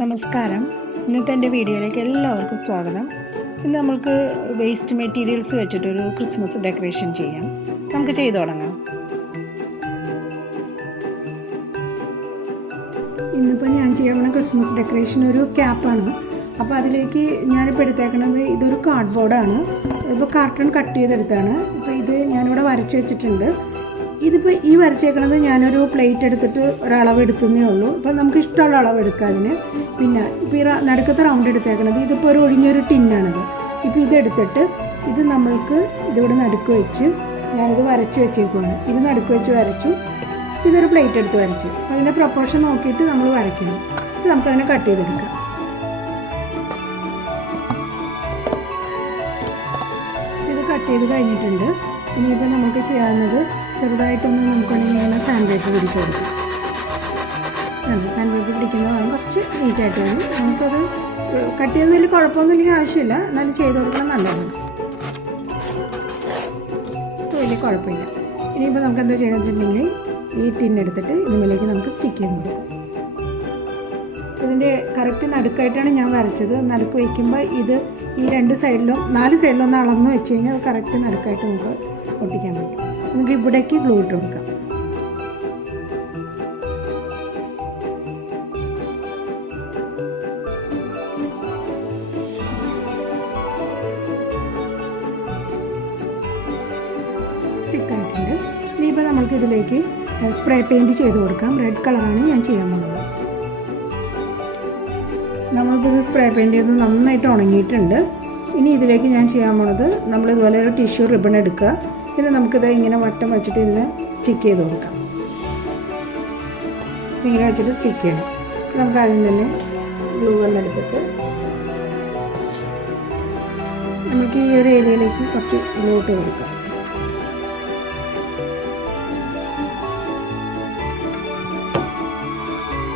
നമസ്കാരം. ഇന്നത്തെ എൻ്റെ വീഡിയോയിലേക്ക് എല്ലാവർക്കും സ്വാഗതം. ഇന്ന് നമുക്ക് വേസ്റ്റ് മെറ്റീരിയൽസ് വെച്ചിട്ടൊരു ക്രിസ്മസ് ഡെക്കറേഷൻ ചെയ്യാം. നമുക്ക് ചെയ്തു തുടങ്ങാം. ഇന്നിപ്പോൾ ഞാൻ ചെയ്യാവുന്ന ക്രിസ്മസ് ഡെക്കറേഷൻ ഒരു ക്യാപ്പാണ്. അപ്പോൾ അതിലേക്ക് ഞാനിപ്പോൾ എടുത്തേക്കുന്നത് ഇതൊരു കാർഡ് ബോർഡാണ്. ഇപ്പോൾ കാർട്ടൺ കട്ട് ചെയ്തെടുത്താണ്. ഇപ്പോൾ ഇത് ഞാനിവിടെ വരച്ച് വെച്ചിട്ടുണ്ട്. ഇതിപ്പോൾ ഈ വരച്ചേക്കണത് ഞാനൊരു പ്ലേറ്റ് എടുത്തിട്ട് ഒരളവ് എടുക്കുന്നേ ഉള്ളൂ. അപ്പോൾ നമുക്ക് ഇഷ്ടമുള്ള അളവ് എടുക്കാം അതിന്. പിന്നെ ഇപ്പോൾ ഈ നടുക്കത്തെ റൗണ്ട് എടുത്തേക്കണത് ഇതിപ്പോൾ ഒരു ഒഴിഞ്ഞൊരു ടിന്നാണത്. ഇപ്പോൾ ഇതെടുത്തിട്ട് ഇത് നമ്മൾക്ക് ഇതിവിടെ നടുക്ക് വെച്ച് ഞാനിത് വരച്ച് വെച്ചേക്കുവാണ്. ഇത് നടുക്ക് വെച്ച് വരച്ചു. ഇതൊരു പ്ലേറ്റ് എടുത്ത് വരച്ച് അതിൻ്റെ പ്രൊപ്പോർഷൻ നോക്കിയിട്ട് നമ്മൾ വരയ്ക്കണം. ഇത് നമുക്കതിനെ കട്ട് ചെയ്തെടുക്കാം. ഇത് കട്ട് ചെയ്ത് കഴിഞ്ഞിട്ടുണ്ട്. ഇനിയിപ്പോൾ നമുക്ക് ചെയ്യാവുന്നത് ചെറുതായിട്ടൊന്ന് നമുക്കുണ്ടെങ്കിൽ ഇങ്ങനെ സാൻഡ് പേപ്പർ പിടിച്ച് കൊടുക്കാം. സാൻഡ് പേപ്പർ പിടിക്കുന്നതാണ് കുറച്ച് നീറ്റായിട്ട് വരും. നമുക്കത് കട്ട് ചെയ്തതിൽ കുഴപ്പമൊന്നുമില്ലെങ്കിൽ ആവശ്യമില്ല, എന്നാലും ചെയ്ത് കൊടുക്കണം നല്ലതാണ്. വലിയ കുഴപ്പമില്ല. ഇനിയിപ്പോൾ നമുക്ക് എന്താ ചെയ്യണമെന്ന് വെച്ചിട്ടുണ്ടെങ്കിൽ ഈ ടിന്നെടുത്തിട്ട് ഇതിലേക്ക് നമുക്ക് സ്റ്റിക്ക് ചെയ്ത് കൊടുക്കാം. ഇതിൻ്റെ കറക്റ്റ് നടുക്കായിട്ടാണ് ഞാൻ വരച്ചത്. നടുക്ക് വയ്ക്കുമ്പോൾ ഇത് ഈ രണ്ട് സൈഡിലും 4 സൈഡിലും ഒന്ന് അളന്ന് വെച്ച് കഴിഞ്ഞാൽ അത് കറക്റ്റ് നടുക്കായിട്ട് നമുക്ക് ഒട്ടിക്കാൻ പറ്റും. നമുക്ക് ഇവിടേക്ക് ഗ്ലൂ ഇട്ട് കൊടുക്കാം. സ്റ്റിക്കായിട്ടുണ്ട്. ഇനിയിപ്പോൾ നമ്മൾക്ക് ഇതിലേക്ക് സ്പ്രേ പെയിൻറ്റ് ചെയ്ത് കൊടുക്കാം. റെഡ് കളറാണ് ഞാൻ ചെയ്യാൻ പോകുന്നത്. നമ്മളിപ്പോൾ ഇത് സ്പ്രേ പെയിൻറ്റ് ചെയ്ത് നന്നായിട്ട് ഉണങ്ങിയിട്ടുണ്ട്. ഇനി ഇതിലേക്ക് ഞാൻ ചെയ്യാൻ പോകുന്നത് നമ്മളിതുപോലെ ഒരു ടിഷ്യൂ റിബൺ എടുക്കുക. പിന്നെ നമുക്കിത് ഇങ്ങനെ വട്ടം വെച്ചിട്ട് ഇതിനെ സ്റ്റിക്ക് ചെയ്ത് കൊടുക്കാം. ഇങ്ങനെ വെച്ചിട്ട് സ്റ്റിക്ക് ചെയ്യണം. നമുക്ക് ആദ്യം തന്നെ ഗ്ലൂ ഗൺ എടുത്തിട്ട് നമുക്ക് ഈ ഒരു ഏരിയയിലേക്ക് കുറച്ച് ഗ്ലൂ ഇട്ട് കൊടുക്കാം.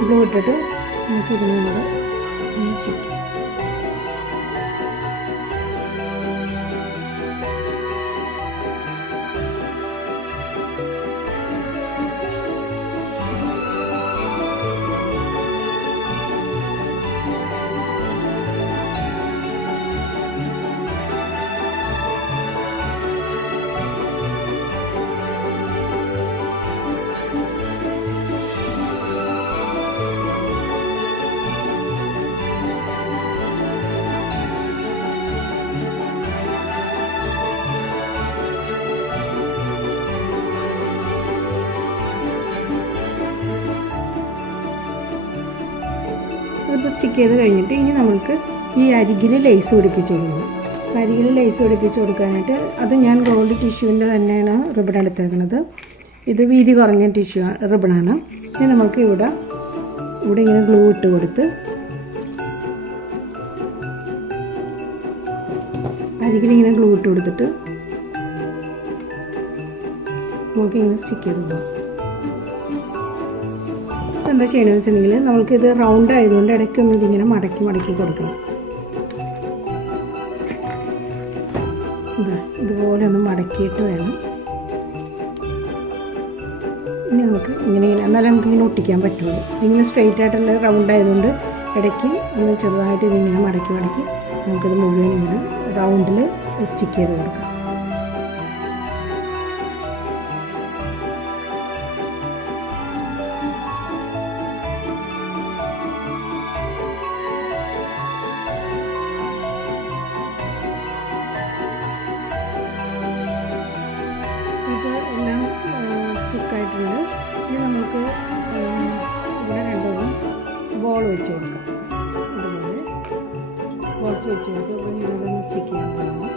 ഗ്ലൂ ഇട്ടിട്ട് നമുക്ക് ഇതിനെ കൂടെ സ്റ്റിക്ക് ചെയ്യാം. അതിപ്പോൾ സ്റ്റിക്ക് ചെയ്ത് കഴിഞ്ഞിട്ട് ഇനി നമുക്ക് ഈ അരികിൽ ലേസ് പിടിപ്പിച്ച് കൊടുക്കണം. അരികിൽ ലേസ് പിടിപ്പിച്ച് കൊടുക്കാനായിട്ട് അത് ഞാൻ ഗോൾഡ് ടിഷ്യൂവിൻ്റെ തന്നെയാണ് റിബൺ എടുത്തേക്കുന്നത്. ഇത് വീതി കുറഞ്ഞ ടിഷ്യൂ റിബണാണ്. ഇനി നമുക്ക് ഇവിടെ ഇങ്ങനെ ഗ്ലൂ ഇട്ട് കൊടുത്ത് അരികിലിങ്ങനെ ഗ്ലൂ ഇട്ട് കൊടുത്തിട്ട് നമുക്കിങ്ങനെ സ്റ്റിക്ക് ചെയ്ത് പോകാം. എന്താ ചെയ്യണമെന്ന് വെച്ചിട്ടുണ്ടെങ്കിൽ നമുക്കിത് റൗണ്ട് ആയതുകൊണ്ട് ഇടയ്ക്കൊന്നും ഇതിങ്ങനെ മടക്കി കൊടുക്കണം. ഇതുപോലെ ഒന്ന് മടക്കിയിട്ട് വേണം. ഇനി നമുക്ക് ഇങ്ങനെ എന്നാലും നമുക്കിങ്ങനെ ഒട്ടിക്കാൻ പറ്റുള്ളൂ. ഇങ്ങനെ സ്ട്രെയിറ്റ് ആയിട്ടുള്ള റൗണ്ട് ആയതുകൊണ്ട് ഇടയ്ക്ക് ഒന്ന് ചെറുതായിട്ട് ഇതിങ്ങനെ മടക്കി നമുക്കിത് മുഴുവൻ ഇങ്ങനെ റൗണ്ടിൽ സ്റ്റിക്ക് ചെയ്ത് കൊടുക്കാം. എല്ലാം സ്റ്റിക്കായിട്ടുണ്ട്. ഇനി നമുക്ക് ഇവിടെ രണ്ടും ബോൾ വെച്ച് കൊടുക്കാം. അതുപോലെ ബോൾസ് വെച്ച് കൊടുക്കുക. അപ്പോൾ ഞാനതൊന്ന് സ്റ്റിക്ക് ചെയ്യാൻ പോകുന്നു.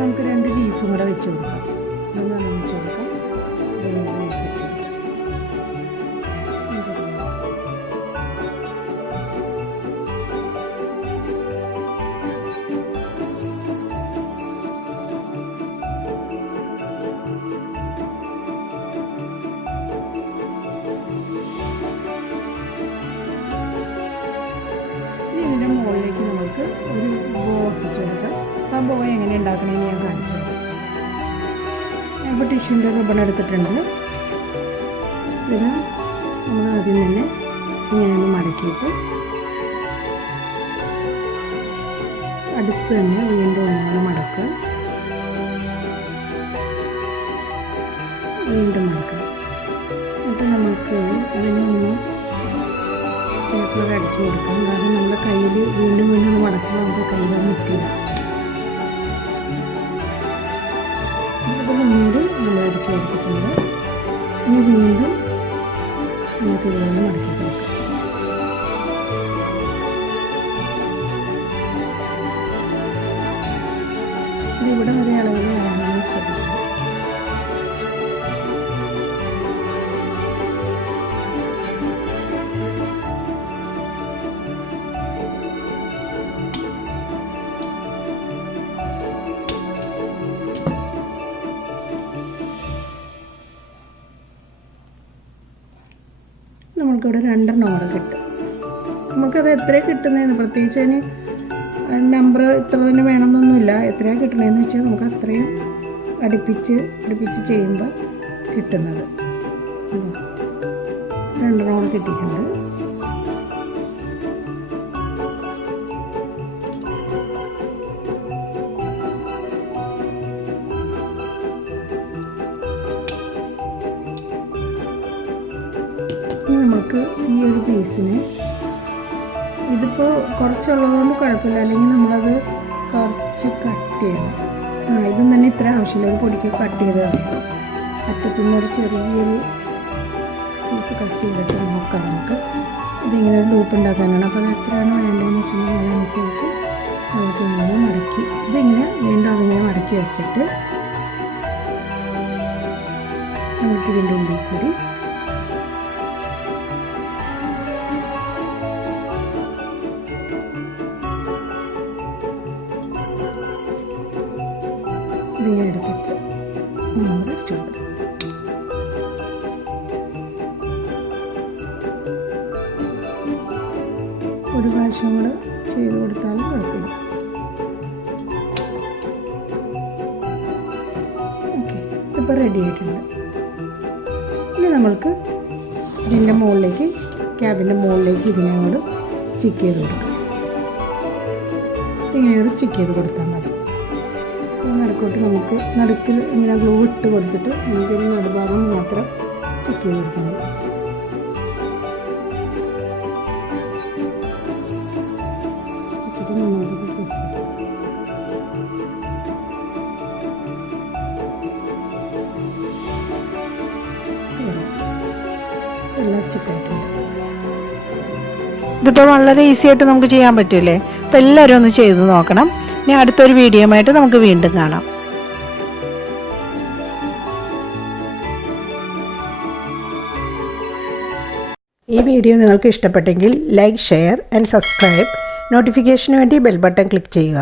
നമുക്ക് 2 ലീഫും കൂടെ വെച്ച് കൊടുക്കാം. അതൊന്ന് വെച്ച് കൊടുക്കാം. ലീഫ് വെച്ച് കൊടുക്കാം. എങ്ങനെ ഉണ്ടാക്കണമെന്ന് ഞാൻ കാണിച്ചു തരാം. ഞാനിപ്പോൾ ടിഷ്യൂൻ്റെ റിബൺ എടുത്തിട്ടുണ്ട്. ഇതിന് നമ്മൾ ആദ്യം തന്നെ ഇങ്ങനെയൊന്ന് മടക്കിയിട്ട് അടുത്ത് തന്നെ വീണ്ടും ഒന്നുകൂടെ മടക്കുക, വീണ്ടും മടക്കുക. എന്നിട്ട് നമുക്ക് ഇതിനൊന്ന് സ്റ്റേപ്ലർ അടിച്ചു കൊടുക്കാം. കാരണം നമ്മുടെ കയ്യിൽ വീണ്ടും വീണ്ടും ഒന്ന് മടക്കുമ്പോൾ നമുക്ക് കയ്യിൽ നിൽക്കില്ല. ഇത് ഒന്നുകൂടി നമ്മൾ അടിച്ചു കൊടുത്തിട്ടുണ്ട്. ഇനി വീണ്ടും നമുക്ക് ഇതുപോലെ മടക്കി കൊടുക്കാം. ഇതിവിടെ ഒരേ അളവിൽ വരാനാണ് ശ്രദ്ധിക്കുന്നത്. നമുക്കിവിടെ 2 കൂടെ കിട്ടും. നമുക്കത് എത്രയാണ് കിട്ടുന്നതെന്ന് പ്രത്യേകിച്ച് അതിന് നമ്പർ ഇത്ര തന്നെ വേണമെന്നൊന്നുമില്ല. എത്രയാണ് കിട്ടണതെന്ന് വെച്ചാൽ നമുക്ക് അത്രയും അടുപ്പിച്ച് ചെയ്യുമ്പോൾ കിട്ടുന്നത്. 2 കൂടെ കിട്ടിയിട്ടുണ്ട്. നമുക്ക് ഈ ഒരു പീസിന് ഇതിപ്പോൾ കുറച്ചുള്ളതുകൊണ്ട് കുഴപ്പമില്ല, അല്ലെങ്കിൽ നമ്മളത് കുറച്ച് കട്ട് ചെയ്യണം. ഇതും തന്നെ ഇത്ര ആവശ്യമില്ല. ഒരു പൊടിക്ക് കട്ട് ചെയ്ത് കളയാം. അറ്റത്തുനിന്നൊരു ചെറിയൊരു പീസ് കട്ട് ചെയ്തിട്ട് നോക്കാം. നമുക്ക് ഇതിങ്ങനെ ഒരു ലൂപ്പ് ഉണ്ടാക്കാനാണ്. അപ്പോൾ അത് എത്രയാണ് വേണ്ടതെന്ന് വെച്ചിട്ടുണ്ടെങ്കിൽ അതിനനുസരിച്ച് നമുക്ക് ഇങ്ങനെ മടക്കി ഇതിങ്ങനെ വീണ്ടും അതിങ്ങനെ മടക്കി വെച്ചിട്ട് നമുക്കിതിൻ്റെ ഉള്ളിൽ കൂടി ഇതിങ്ങനെ എടുത്തിട്ട് നമ്മൾ അടിച്ചു കൊടുക്കും. ഒരു പ്രാവശ്യം കൂടെ ചെയ്ത് കൊടുത്താലും കുഴപ്പമില്ല. ഓക്കെ, ഇപ്പോൾ റെഡി ആയിട്ടുണ്ട്. ഇനി നമ്മൾക്ക് ഇതിൻ്റെ മുകളിലേക്ക് ക്യാബിൻ്റെ മുകളിലേക്ക് ഇതിനെ അങ്ങോട്ട് സ്റ്റിക്ക് ചെയ്ത് കൊടുക്കാം. ഇങ്ങനെ അങ്ങോട്ട് സ്റ്റിക്ക് ചെയ്ത് കൊടുത്താൽ മതി. നടുക്കോട്ട് നമുക്ക് നടുക്കിൽ ഇങ്ങനെ ഗ്ലൂ ഇട്ട് കൊടുത്തിട്ട് നമുക്കൊരു നടുഭാഗം മാത്രം സ്റ്റിക്ക് ചെയ്ത് കൊടുക്കണം. വെച്ചിട്ട് നന്നായിട്ട് പ്രസ് ചെയ്യാം. എല്ലാം സ്റ്റിക്കായിട്ടുണ്ട്. ഇതിപ്പോൾ വളരെ ഈസി ആയിട്ട് നമുക്ക് ചെയ്യാൻ പറ്റില്ലേ? അപ്പോൾ എല്ലാവരും ഒന്ന് ചെയ്ത് നോക്കണം. ഇനി അടുത്തൊരു വീഡിയോയുമായിട്ട് നമുക്ക് വീണ്ടും കാണാം. ഈ വീഡിയോ നിങ്ങൾക്ക് ഇഷ്ടപ്പെട്ടെങ്കിൽ ലൈക്ക്, ഷെയർ ആൻഡ് സബ്സ്ക്രൈബ്. നോട്ടിഫിക്കേഷന് വേണ്ടി ബെൽ ബട്ടൺ ക്ലിക്ക് ചെയ്യുക.